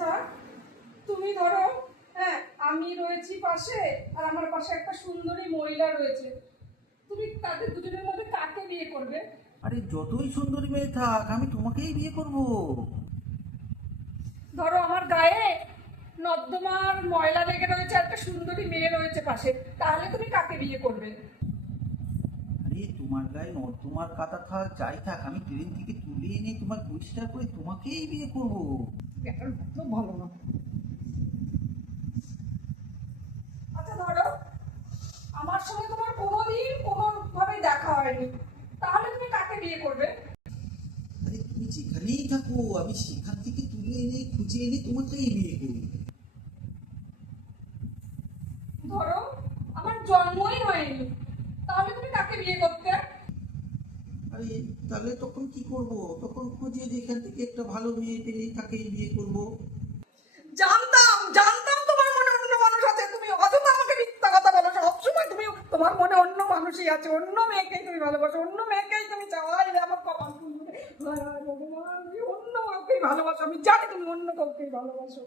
আচ্ছা, তুমি ধরো, হ্যাঁ, আমি রয়েছি পাশে আর আমার পাশে একটা সুন্দরী মহিলা রয়েছে, তুমি তাদের দুজনের মধ্যে কাকে বিয়ে করবে? আরে যতই সুন্দরী মেয়ে থাক আমি তোমাকেই বিয়ে করব। ধরো আমার গায়ে নর্দমার ময়লা লেগে রয়েছে, একটা সুন্দরী মেয়ে রয়েছে পাশে, তাহলে তুমি কাকে বিয়ে করবে? আরে তোমার গায়ে নর্দমার কাদা থাক যাই থাক, আমি ট্রেন থেকে তুলে এনে তোমার পরিষ্কার করে তোমাকেই বিয়ে করব। ব্যাপার তো ভালো না। আচ্ছা ধরো, আমার সঙ্গে তোমার কোনোদিন কোনোভাবে দেখা হয়নি, তাহলে তুমি কাকে বিয়ে করবে? আরে তুমি যেখানেই থাকো আমি সেখান থেকে তুলে এনে খুঁজে এনে তোমাকেই বিয়ে করব। ধরো আমার জন্মই হয়নি, তাহলে তুমি কাকে বিয়ে করতে? আরে তাহলে তখন কি করব? তখন খুঁজে যেখান থেকে একটা ভালো মেয়ে পেলে তাকেই বিয়ে করব। জানতাম জানতাম তোমার মনে অন্য মানুষ আছে, তুমি অযথা আমাকে মিথ্যা কথা বলো সবসময়। তুমি তোমার মনে অন্য মানুষই আছে, অন্য মেয়েকেই তুমি ভালোবাসো, অন্য মেয়েকেই তুমি চাও। আয় রে আমার কপাল খুলবে, হায় হায় ভগবান, তুমি অন্য কাউকেই ভালোবাসো, আমি জানি তুমি অন্য কাউকেই ভালোবাসো।